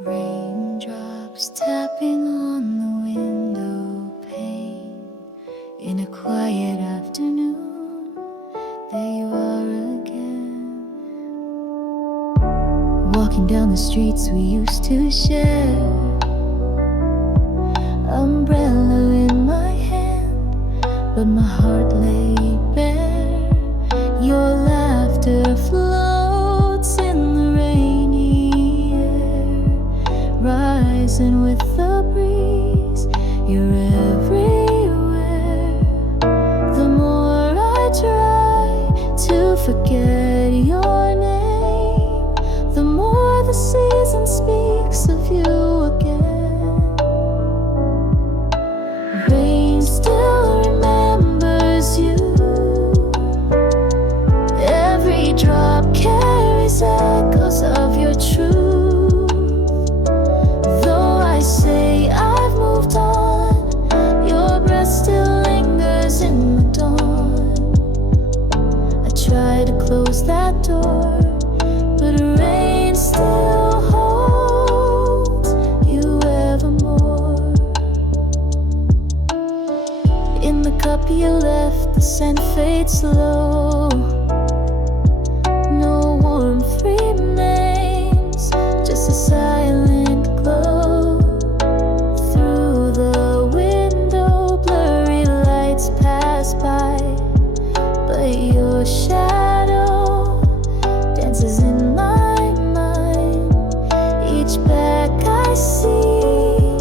Raindrops tapping on the window pane. In a quiet afternoon, there you are again. Walking down the streets we used to share, umbrella in my hand, but my heart lay bare. Your laughter floats in the rainy air, rising with the breeze. You're everywhere. The more I try to forget your name, the more the season speaks of you again. Rain still remembers you. Every drop carries echoes of your truth. Though I say I've moved on, your breath still lingers in the dawn. I try to close that door, but rain still holds you evermore. In the cup you left, the scent fades slow. No warmth remains, just a silent glow. Through the window, blurry lights pass by, but your shadow dances in my mind. Each back I see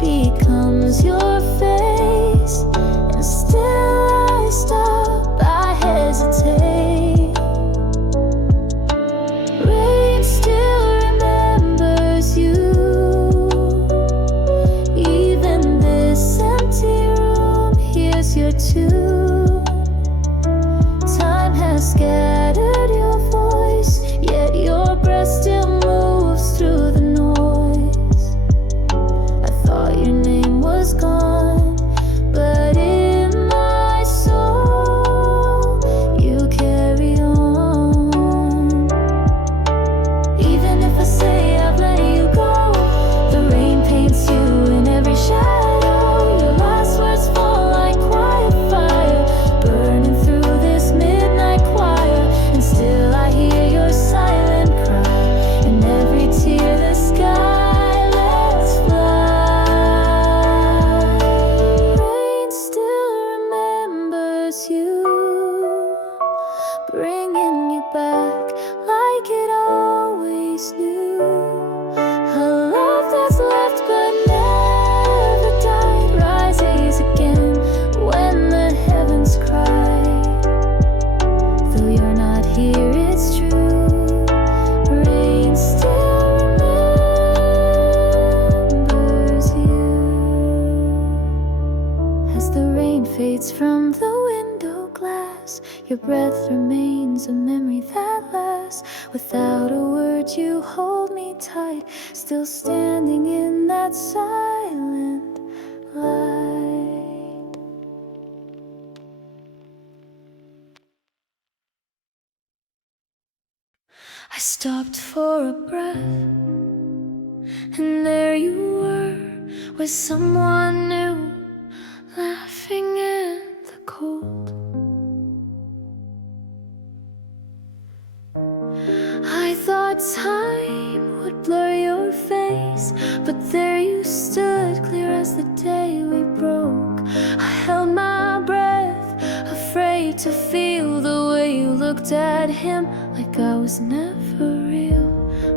becomes your face, and still I stop, I hesitate. Rain still remembers you. Even this empty room hears your tune. Time has scattered your voice, yet your breath still moves through the noise. I thought your name was gone, but in my soul you carry on. Even if I say I've let you go, the rain paints you in every shadow. Your last words fall like quiet fire, burning through this midnight choir. And still I hear your silent cry, and every tear the sky lets fly. Rain still remembers you, bringing you back like it always knew. A love that's left but never died, rises again when the heavens cry. Though you're not here, it's true. Rain still remembers you. As the rain fades from the window glass, your breath remains a memory that lasts. Without a word, you hold me tight, still standing in that silent light. I stopped for a breath, and there you were with someone new, laughing in the cold. I thought time would blur your face, but there you stood, clear as the day we broke. I held my breath, afraid to feel the way you looked at him, like I was never real.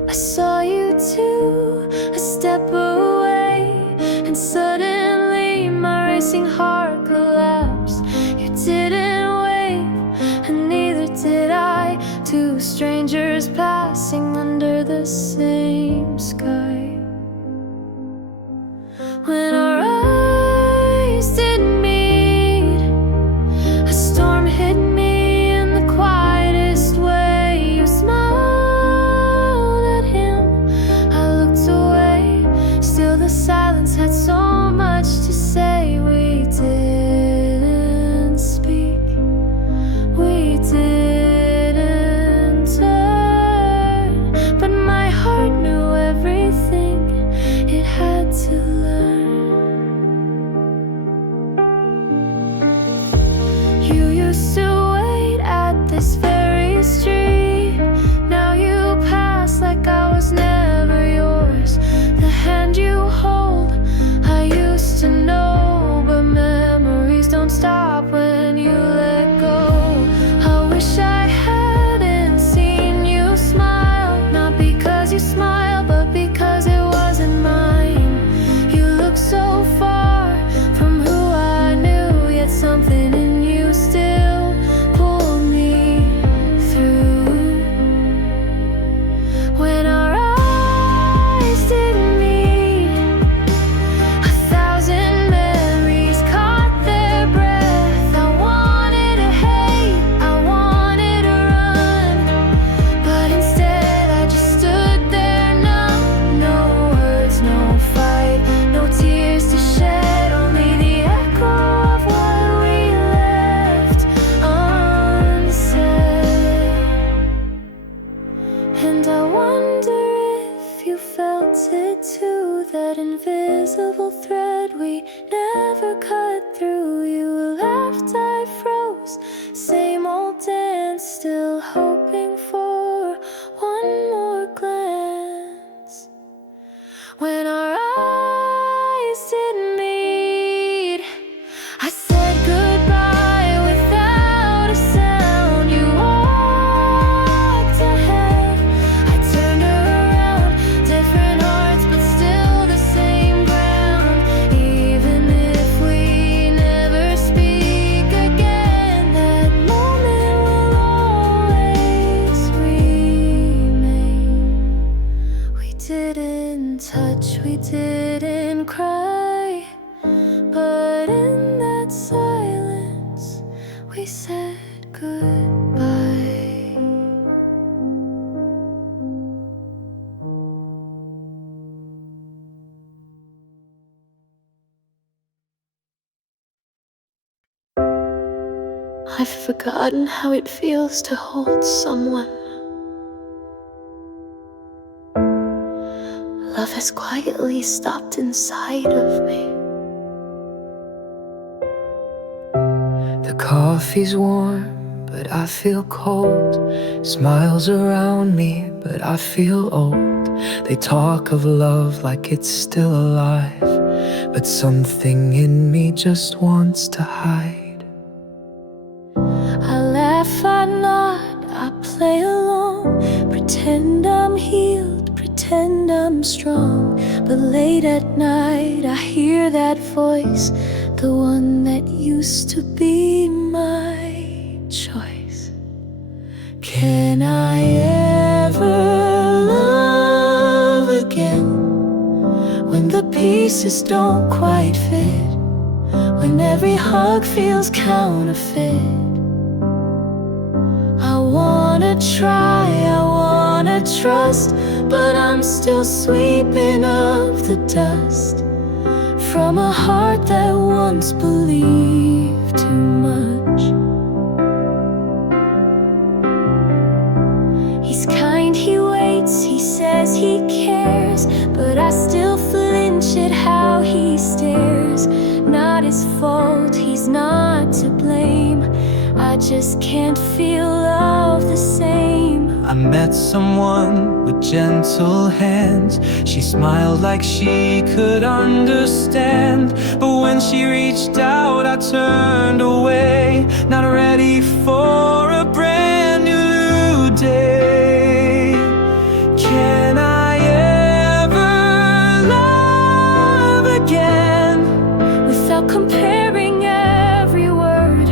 I saw you too, a step away, and suddenly my racing heart collapsed. You didn't wave, and neither did I. Two strangers passing under the same sky. When our eyes didn't meet, a storm hit me in the quietest way. You smiled at him, I looked away. Still the silence had so much to say. We didn't speak, we didn't turn, but my heart knew everything. gentle thread we never cut through. You laughed, I froze. Same old dance, still hoping for one more glance. When our eyes didn't meet, I said goodbye without a sound. You walked ahead, I turned around. Different hearts, but still the same ground. Even if we never speak again, that moment will always remain. We didn't touch, we didn't cry, but in that silence we said goodbye. I've forgotten how it feels to hold someone. Love has quietly stopped inside of me. The coffee's warm, but I feel cold. Smiles around me, but I feel old. They talk of love like it's still alive, but something in me just wants to hide. I laugh, I nod, I play along, pretend I'm healed, pretend I'm strong. But late at night I hear that voice, the one that used to be my choice. Can I ever love again? When the pieces don't quite fit, when every hug feels counterfeit. I wanna try, I wanna trust, but I'm still sweeping up the dust from a heart that once believed too much. He's kind, he waits, he says he cares, but I still flinch at how he stares. Not his fault, he's not to blame, I just can't feel love the same. I met someone with gentle hands. She smiled like she could understand, but when she reached out, I turned away, not ready for a brand new day. Can I ever love again without comparing every word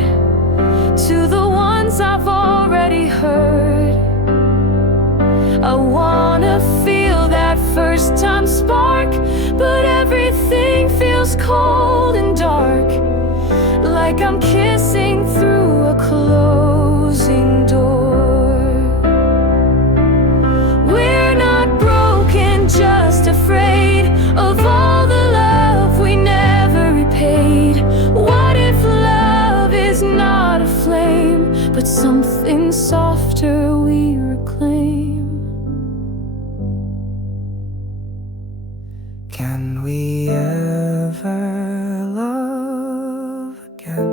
to the ones I've already heard? I wanna feel that first time spark, but everything feels cold and dark, like I'm kissing through a closing door. We're not broken, just afraid of all the love we never repaid. What if love is not a flame, but something softer we reclaim? Can we ever love again?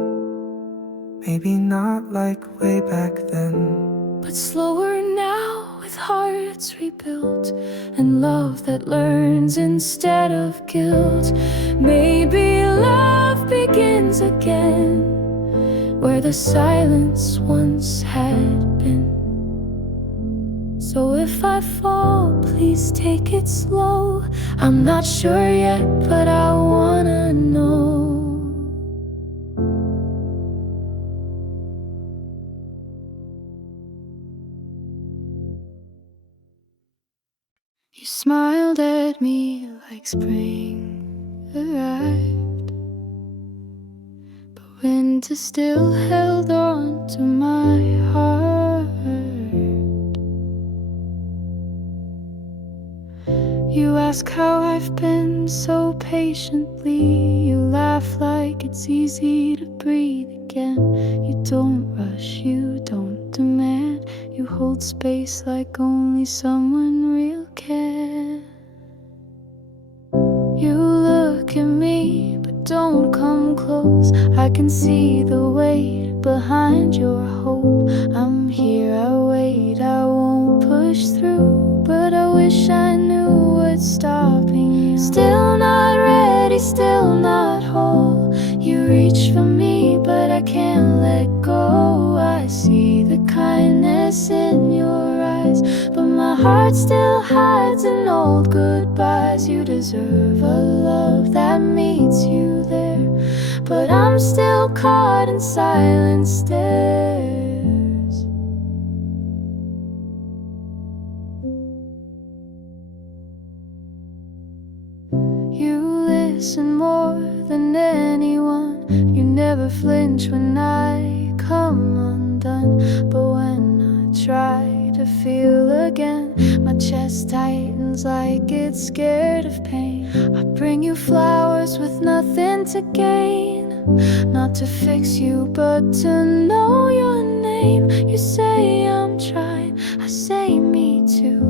Maybe not like way back then, but slower now, with hearts rebuilt and love that learns instead of guilt. Maybe love begins again where the silence once had been. So if I fall, please take it slow. I'm not sure yet, but I wanna know. You smiled at me like spring arrived, but winter still held on to my heart. You ask how I've been so patiently. You laugh like it's easy to breathe again. You don't rush, you don't demand. You hold space like only someone real can. You look at don't come close. I can see the weight behind your hope. I'm here, I wait, I won't push through, but I wish I knew what's stopping you. Still not ready, still not whole. You reach for me, but I can't let go. I see the kindness in your eyes, but my heart still hides in old goodbyes. You deserve a love that meets you there, but I'm still caught in silent stares. You listen more than anyone. You never flinch when I come undone, but when I try to feel again, my chest tightens like it's scared of pain. I bring you flowers with nothing to gain, not to fix you, but to know your name. You say I'm trying, I say me too.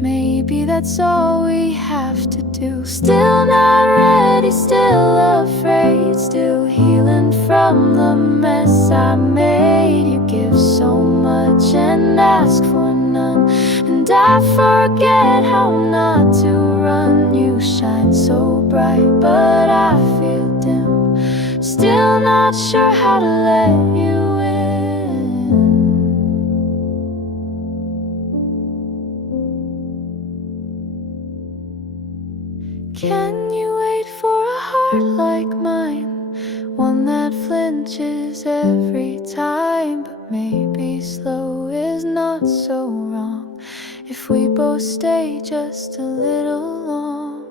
Maybe that's all we have to do. Still not ready, still afraid, still healing from the mess I made. You give so much and ask for none, and I forget how not to run. You shine so bright, but I feel dim, still not sure how to let you in. Can you wait for a heart like mine, one that flinches every time? But maybe slow is not so wrong if we both stay just a little long.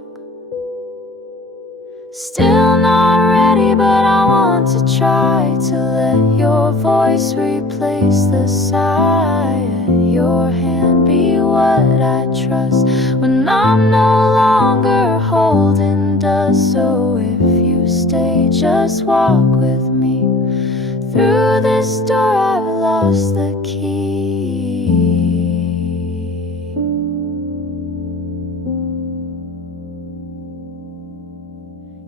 Still not ready, but I want to try to let your voice replace the sigh. Your hand be what I trust when I'm no longer holding dust. So if you stay, just walk with me through this door. I've lost the key.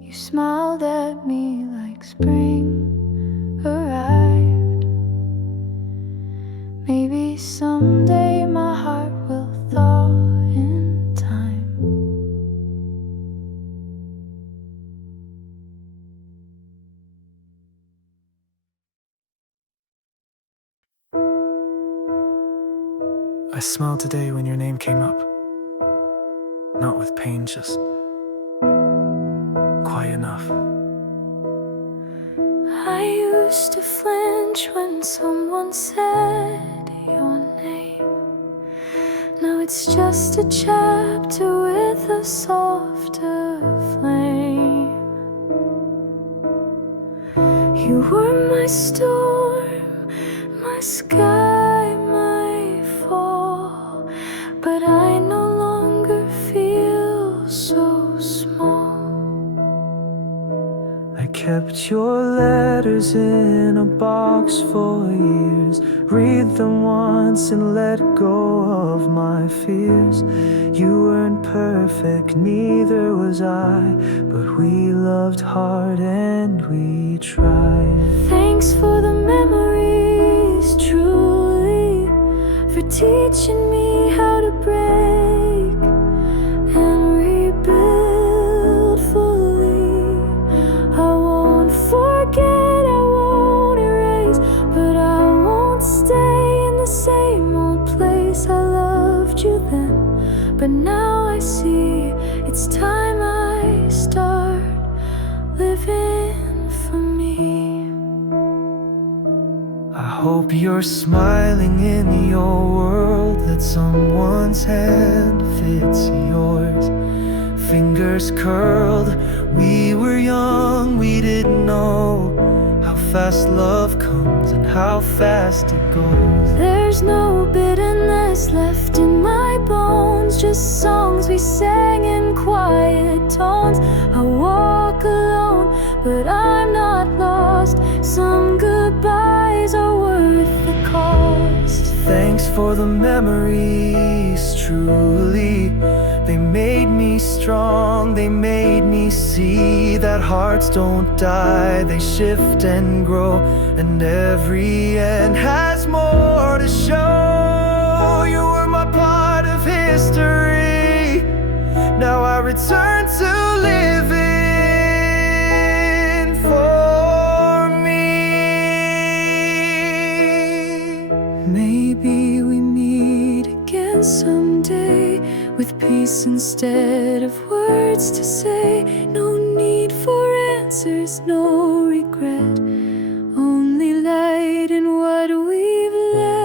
You smiled at me like spring arrived. Maybe someday my heart will thaw in time. I smiled today when your name came up, not with pain, just quiet enough. I used to flinch when someone said your name. Now it's just a chapter with a softer flame. You were my storm, my sky, my fall, but I no longer feel so small. I kept your letters in a box for years, read them once and let go of my fears. You weren't perfect, neither was I, but we loved hard and we tried. Thanks for the memories, truly, for teaching me how to break and rebuild fully. I won't forget, I won't erase, but I won't stay in the same old place. I loved you then, but now I see it's time I start living for me. I hope you're smiling in your world, that someone's hand fits yours. Fingers curled, we were young, we didn't know how fast love comes and how fast it goes. There's no bitterness left in my bones, just songs we sang in quiet tones. I walk alone, but I'm not lost. Some goodbyes are worth the cost. Thanks for the memories, truly. They made me strong, they made me see that that hearts don't die, they shift and grow, and every end has more to show. You were my part of history, now I return to living for me. Maybe we meet again someday with peace instead of words to say. No need for answers, no regret, only light in what we've left.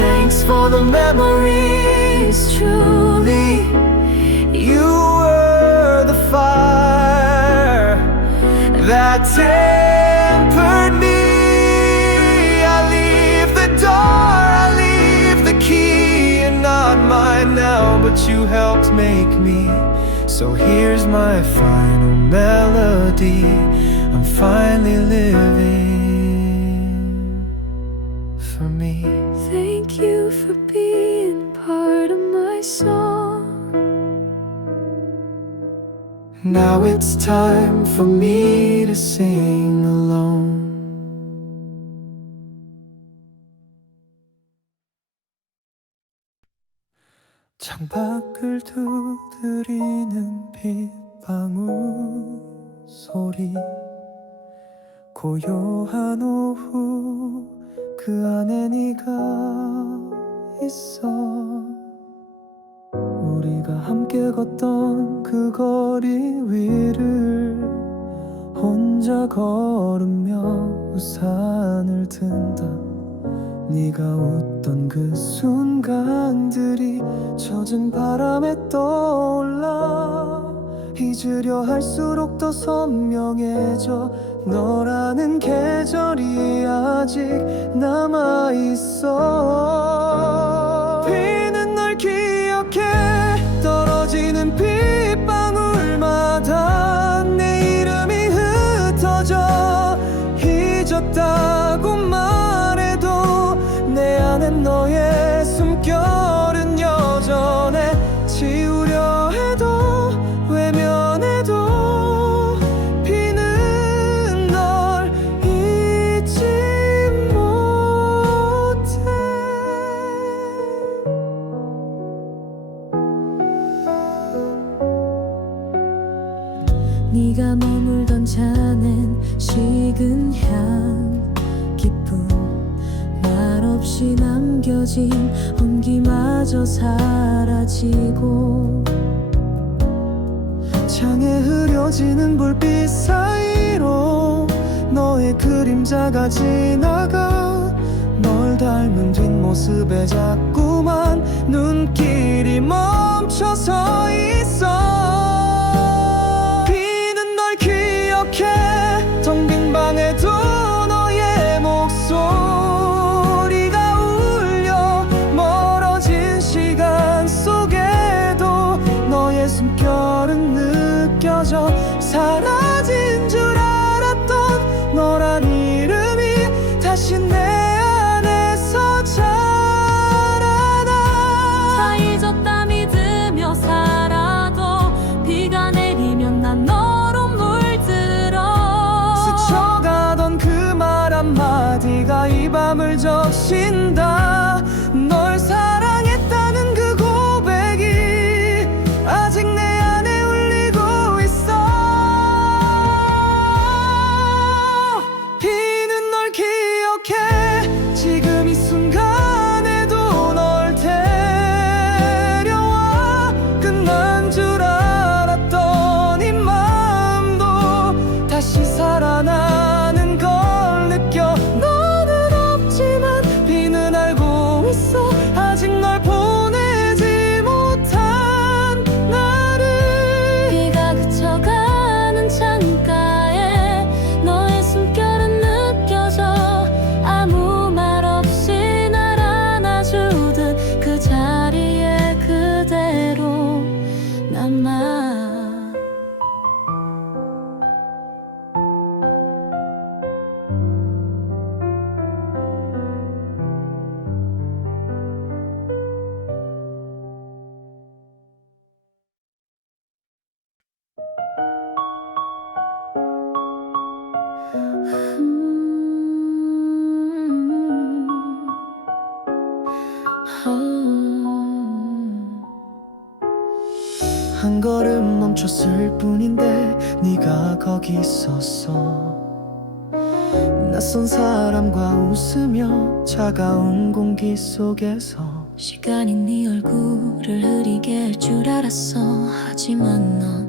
Thanks for the memories, truly. You were the fire that tempered me. I leave the door, I leave the key, and not mine now, but you helped make me. So here's my final melody. I'm finally living for me. Thank you for being part of my song. Now it's time for me to sing alone. 창밖을 두드리는 빗방울 소리, 고요한 오후 그 안에 네가 있어. 우리가 함께 걷던 그 거리 위를 혼자 걸으며 우산을 든다. 네가 웃던 그 순간들이 젖은 바람에 떠올라. 잊으려 할수록 더 선명해져. 너라는 계절이 아직 남아있어. 비는 널 기억해. 떨어지는 빗방울마다 내 이름이 흩어져. 잊었다고 말해도 내 안에 너의 숨결은 여전해. 지우려 해도 외면해도 비는 널 잊지 못해. 네가 머물던 잔엔 식은 향, 기쁨 말없이 남겨진 온기마저 사라지고. 창에 흐려지는 불빛 사이로 너의 그림자가 지나가. 널 닮은 뒷모습에 자꾸만 눈길이 멈춰서 있어. 비는 널 기억해. 텅 빈 방에도 너의 목소리가 울려. 멀어진 시간 속에도 너의 숨결은 느껴져. 사라진 줄 알았던 너란 이름이 다시 내 안에서 자라나. 다 잊었다 믿으며 살아도 비가 내리면 난 너로 물들어. 스쳐가던 그 말 한마디가 이 밤을 적신다. 널 사랑했다는 그 고백이 아직 내 안에 울리고 있어. 비는 널 기억해. 지금 이 순간에도 널 데려와. 끝난 줄 알았던 이 마음도 다시 살아나는 걸 느껴. 너는 없지만 비는 알고 있어. 아직 널 보내지 못한 나를. 비가 그쳐가는 창가에 너의 숨결은 느껴져. 아무 말 없이 날 한 걸음 멈췄을 뿐인데 네가 거기 있었어. 낯선 사람과 웃으며 차가운 공기 속에서 시간이 네 얼굴을 흐리게 할 줄 알았어. 하지만 넌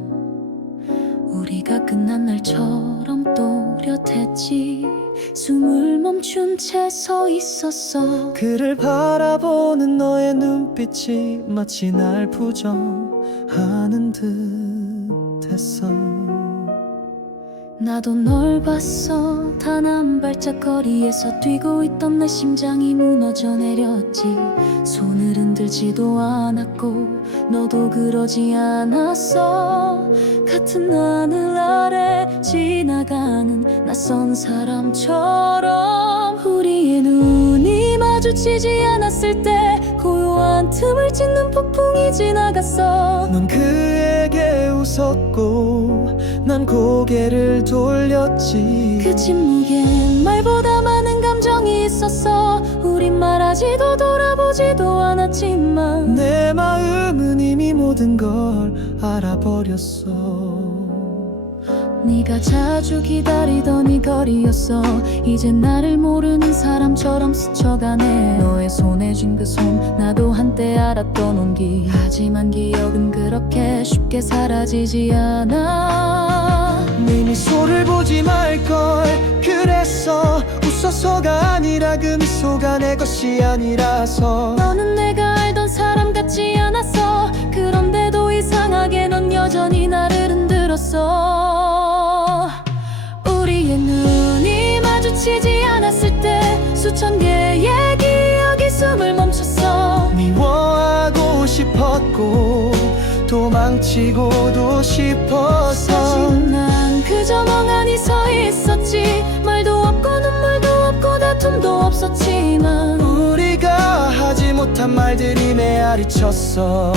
우리가 끝난 날처럼 또렷했지. 숨을 멈춘 채 서 있었어. 그를 바라보는 너의 눈빛이 마치 날 부정하는 듯 했어. 나도 널 봤어. 단 한 발짝 거리에서 뛰고 있던 내 심장이 무너져 내렸지. 손을 흔들지도 않았고 너도 그러지 않았어. 같은 하늘 아래 지나가는 낯선 사람처럼 우리의 눈이 마주치지 않았을 때 고요한 틈을 찢는 폭풍이 지나갔어. 넌 그에게 웃었고 난 고개를 돌렸지. 그 침묵엔 말보다 많은 감정이 있었어. 우린 말하지도 돌아보지도 않았지만 내 마음은 이미 모든 걸 알아버렸어. 네가 자주 기다리던 이 거리였어. 이젠 나를 모르는 사람처럼 스쳐가네. 너의 손에 쥔 그 손 나도 한때 알았던 온기. 하지만 기억은 그렇게 쉽게 사라지지 않아. 네 미소를 보지 말걸 그랬어. 웃어서가 아니라 그 미소가 내 것이 아니라서. 너는 내가 알던 사람 같지 않았어. 그런데도 이상하게 넌 여전히 나를 흔들었어. 우리의 눈이 마주치지 않았을 때 수천 개의 기억이 숨을 멈췄어. 미워하고 싶었고 도망치고도 싶었어. 하지만 난 그저 멍하니 서 있었지. 말도 없고 눈물도 없고 다툼도 없었지만 우리가 하지 못한 말들이 메아리 쳤어.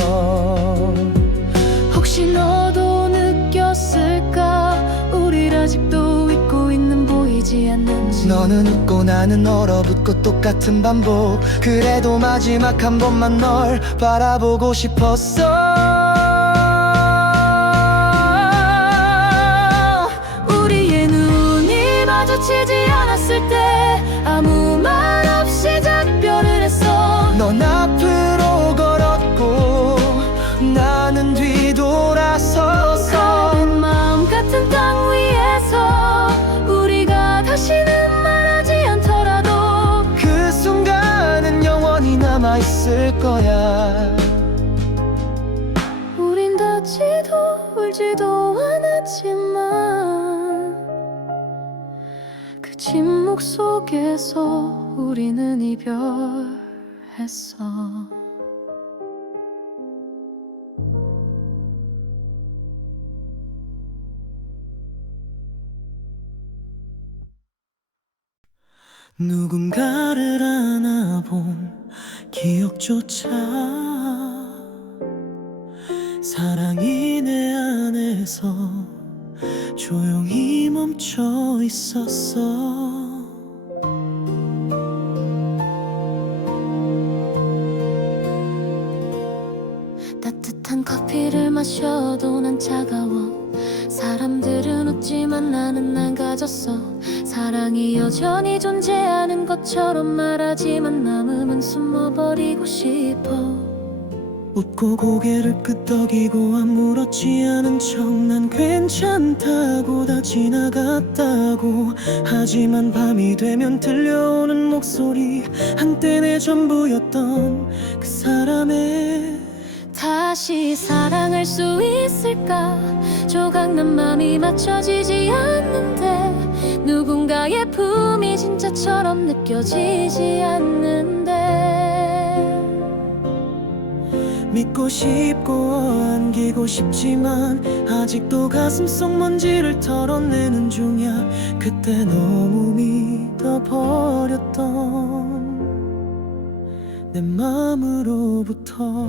혹시 너도 느꼈을까? 우릴 아직도 잊고 있는 보이지 않는지. 너는 웃고 나는 얼어붙고 똑같은 반복. 그래도 마지막 한 번만 널 바라보고 싶었어. 우리의 눈이 마주치지 않았을 때 아무 말 없이 작별을 했어. 넌 앞으로 걸었고 나는 뒤돌아섰어. 가는 마음 같은 땅 위에서 우리가 다시는 말하지 않더라도 그 순간은 영원히 남아있을 거야. 우린 닿지도 울지도 않았지만 그 침묵 속에서 우리는 이별했어. 누군가를 안아본 기억조차 사랑이 내 안에서 조용히 멈춰 있었어. 따뜻한 커피를 마셔도 난 차가워. 사람들은 웃지만 나는 망가졌어. 사랑이 여전히 존재하는 것처럼 말하지만 남음은 숨어버리고 싶어. 웃고 고개를 끄덕이고 아무렇지 않은 척 난 괜찮다고 다 지나갔다고. 하지만 밤이 되면 들려오는 목소리, 한때 내 전부였던 그 사람의 다시 사랑할 수 있을까? 조각난 맘이 맞춰지지 않는데 누군가의 품이 진짜처럼 느껴지지 않는데 믿고 싶고 안기고 싶지만 아직도 가슴속 먼지를 털어내는 중이야. 그때 너무 믿어버렸던 내 마음으로부터.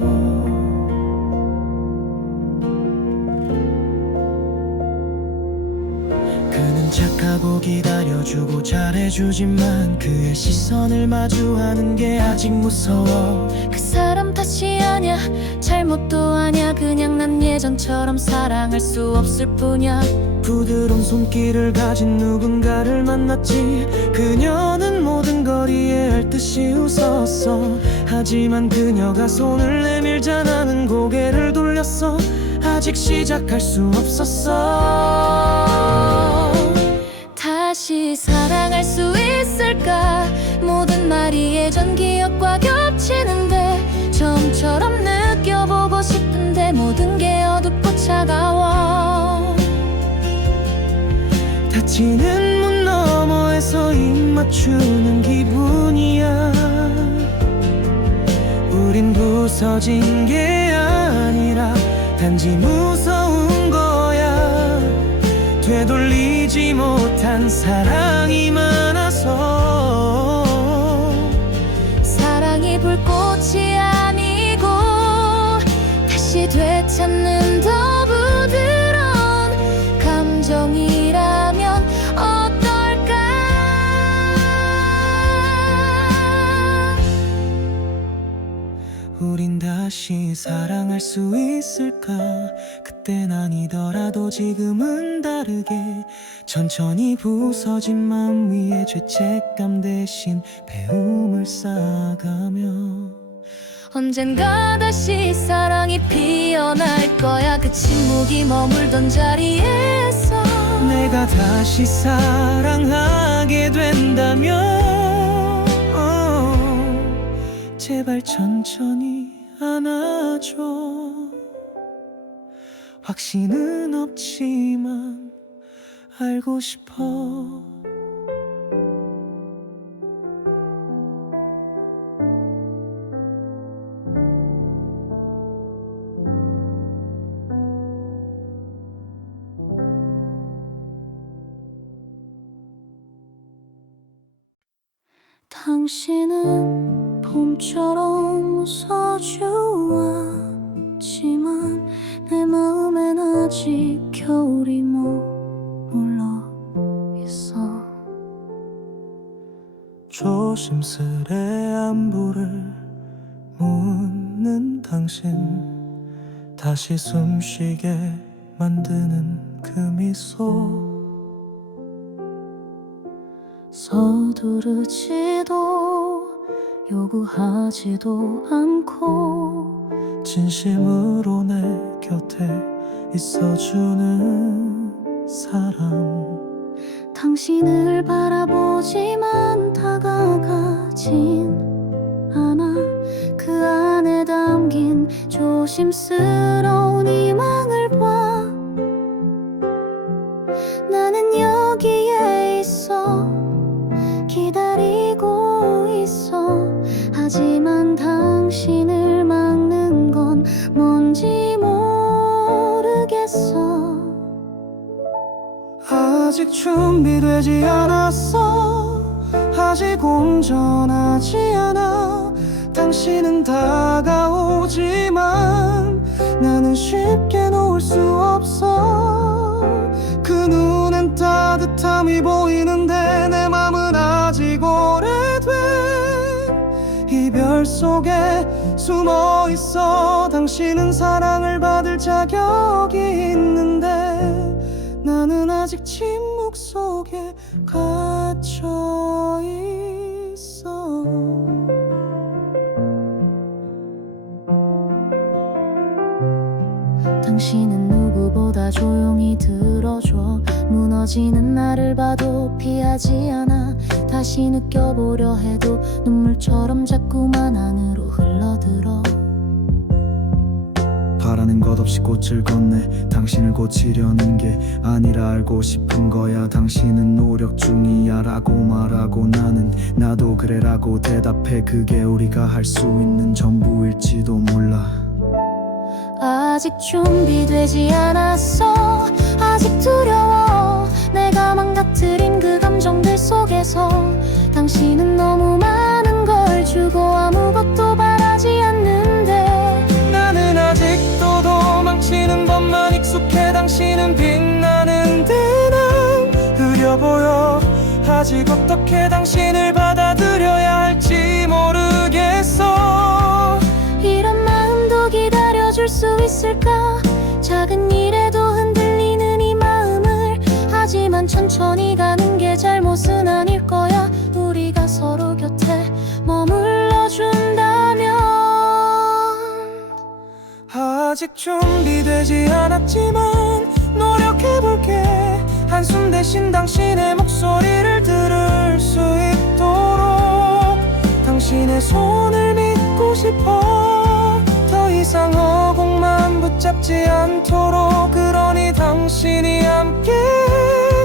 그는 착하고 기다려 지켜주고 잘해주지만 그의 시선을 마주하는 게 아직 무서워. 그 사람 탓이 아냐, 잘못도 아냐. 그냥 난 예전처럼 사랑할 수 없을 뿐이야. 부드러운 손길을 가진 누군가를 만났지. 그녀는 모든 걸 이해할 듯이 웃었어. 하지만 그녀가 손을 내밀자 나는 고개를 돌렸어. 아직 시작할 수 없었어. 다시 사랑할 수 있을까? 모든 말이 예전 기억과 겹치는데 처음처럼 느껴보고 싶은데 모든 게 어둡고 차가워. 닫히는 문 너머에서 입 맞추는 기분이야. 우린 부서진 게 아니라 단지 무서운 거야. 되돌리지 못한 사랑이 많아서. 사랑이 불꽃이 아니고 다시 되찾는 더 부드러운 감정이라면 어떨까? 우린 다시 사랑할 수 있을까? 그땐 아니더라도 지금은 다르게 천천히 부서진 맘 위에 죄책감 대신 배움을 쌓아가며 언젠가 다시 사랑이 피어날 거야. 그 침묵이 머물던 자리에서 내가 다시 사랑하게 된다면 제발 천천히 안아줘. 확신은 없지만 알고 싶어. 당신은 봄처럼 웃어주었지만 내 마음엔 아직 겨울이 머물러 있어. 조심스레 안부를 묻는 당신, 다시 숨쉬게 만드는 그 미소. 서두르지도 요구하지도 않고 진심으로 내 곁에 있어주는 사람. 당신을 바라보지만 다가가진 않아. 그 안에 담긴 조심스러운 희망을 봐. 나는 여기에 있어, 기다리고 있어. 하지만 당신을 막는 건 뭔지 모르겠어. 아직 준비되지 않았어. 아직 온전하지 않아. 당신은 다가오지만 나는 쉽게 놓을 수 없어. 그 눈엔 따뜻함이 보이는데 내 맘은 아직 오래된 이별 속에 숨어 있어. 당신은 사랑을 받을 자격이 있는데 나는 아직 침묵 속에 갇혀 있어. 당신은 누구보다 조용히 들어줘. 무너지는 나를 봐도 피하지 않아. 다시 느껴보려 해도 눈물처럼 자꾸만 안으로 흘러들어. 바라는 것 없이 꽃을 건네 당신을 고치려는 게 아니라 알고 싶은 거야. 당신은 노력 중이야 라고 말하고 나는 나도 그래 라고 대답해. 그게 우리가 할 수 있는 전부일지도 몰라. 아직 준비되지 않았어. 아직 두려워. 내가 망가뜨린 그 감정들 속에서 당신은 너무 많은 걸 주고 아무것도 바라지 않는데 나는 아직도 도망치는 법만 익숙해. 당신은 빛나는데 난 흐려 보여. 아직 어떻게 당신을 받아들여야 할지 모르겠어. 이런 마음도 기다려줄 수 있을까? 작은 일에도 흔들리는 이 마음을. 하지만 천천히 가는 게 잘못은 아닐 거야. 우리가 서로 곁에 머물러준다면. 아직 준비되지 않았지만 노력해볼게. 한숨 대신 당신의 목소리를 들을 수 있도록 당신의 손을 믿고 싶어. 더 이상 허공만 붙잡지 않도록. 그러니 당신이 함께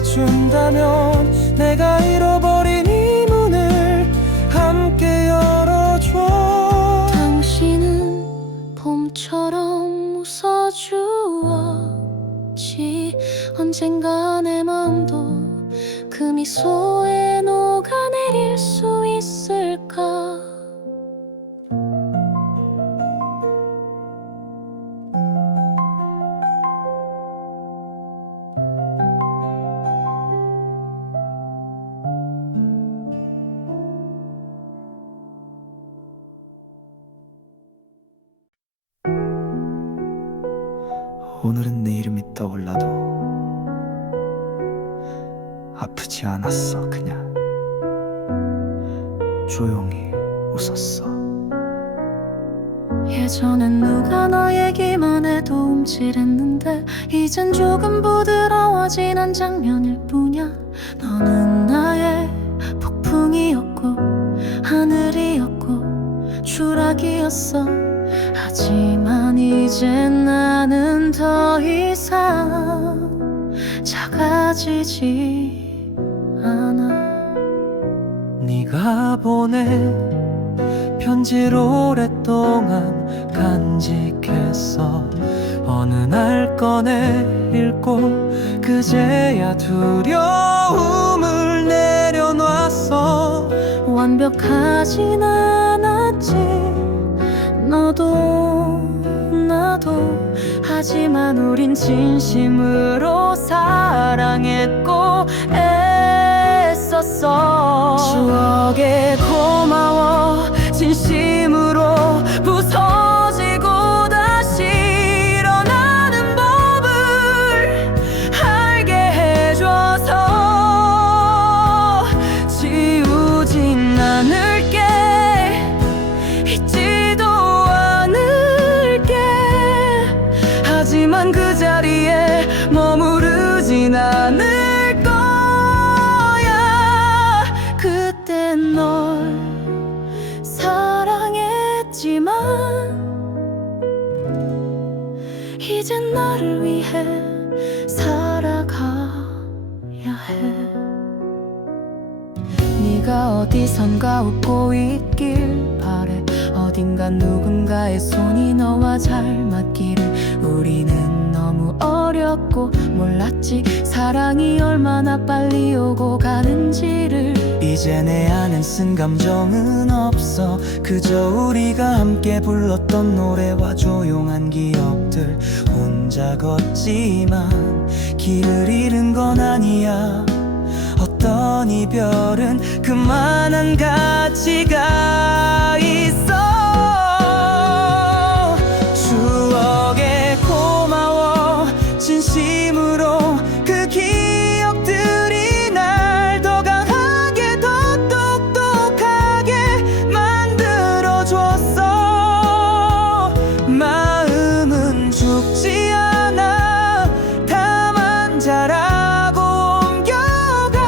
해준다면 내가 잃어버린 이 문을 함께 열어줘. 당신은 봄처럼 웃어주었지. 언젠가 내 마음도 그 미소에 녹아내릴 수 있을까? 오늘은 내 이름이 떠올라도 아프지 않았어. 그냥 조용히 웃었어. 예전엔 누가 너 얘기만 해도 움찔했는데 이젠 조금 부드러워진 한 장면일 뿐이야. 너는 나의 폭풍이었고 하늘이었고 추락이었어. 하지만 이젠 나는 더 이상 작아지지 않아. 네가 보낸 편지를 오랫동안 간직했어. 어느 날 꺼내 읽고 그제야 두려움을 내려놨어. 완벽하진 않았지 너도 나도. 하지만 우린 진심으로 사랑했고 애썼어. 추억에 고마워. 진심으로 부서지고 다시 일어나는 법을 알게 해줘서. 지우진 않을게. 잊지도 않을게. 하지만 그 자리에 머무르진 않을 거야. 그땐 널 사랑했지만 이젠 나를 위해 살아가야 해. 네가 어디선가 웃고 있길 바래. 어딘가 누군가의 손이 너와 잘 맞기를. 우리는 너무 어렸고 몰랐지 사랑이 얼마나 빨리 오고 가는지를. 이제 내 안엔 쓴 감정은 없어. 그저 우리가 함께 불렀던 노래와 조용한 기억들. 혼자 걷지만 길을 잃은 건 아니야. 어떤 이별은 그만한 가치가 있어. 추억에 고마워. 진심으로 그 기억들이 날 더 강하게 더 똑똑하게 만들어줬어. 마음은 죽지 않아. 다만 자라고 옮겨가.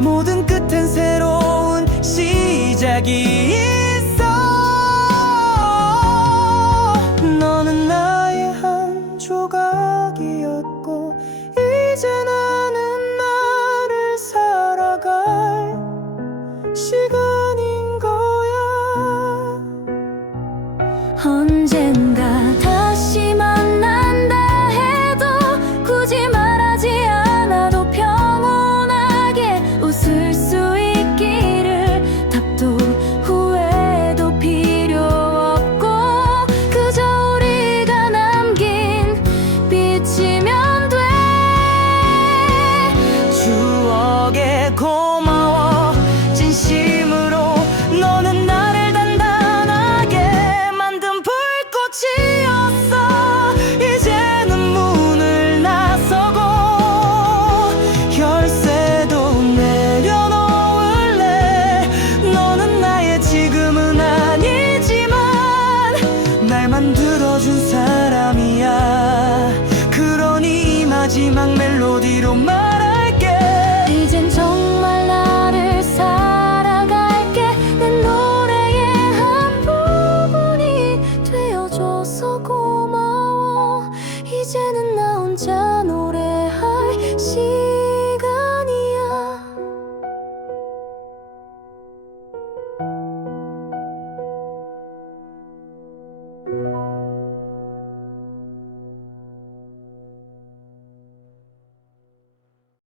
모든 끝엔 새로운 시작이 있어. 너는 나의 한 조각이었고 이제 나는 나를 살아갈 시간인 거야. 언젠가 다시 만난다 해도 굳이 말하지 않아도 평온하게 웃을 수 있기를. 답도 후회도 필요 없고 그저 우리가 남긴 빛이면 돼. 추억의 고 이제는 나 혼자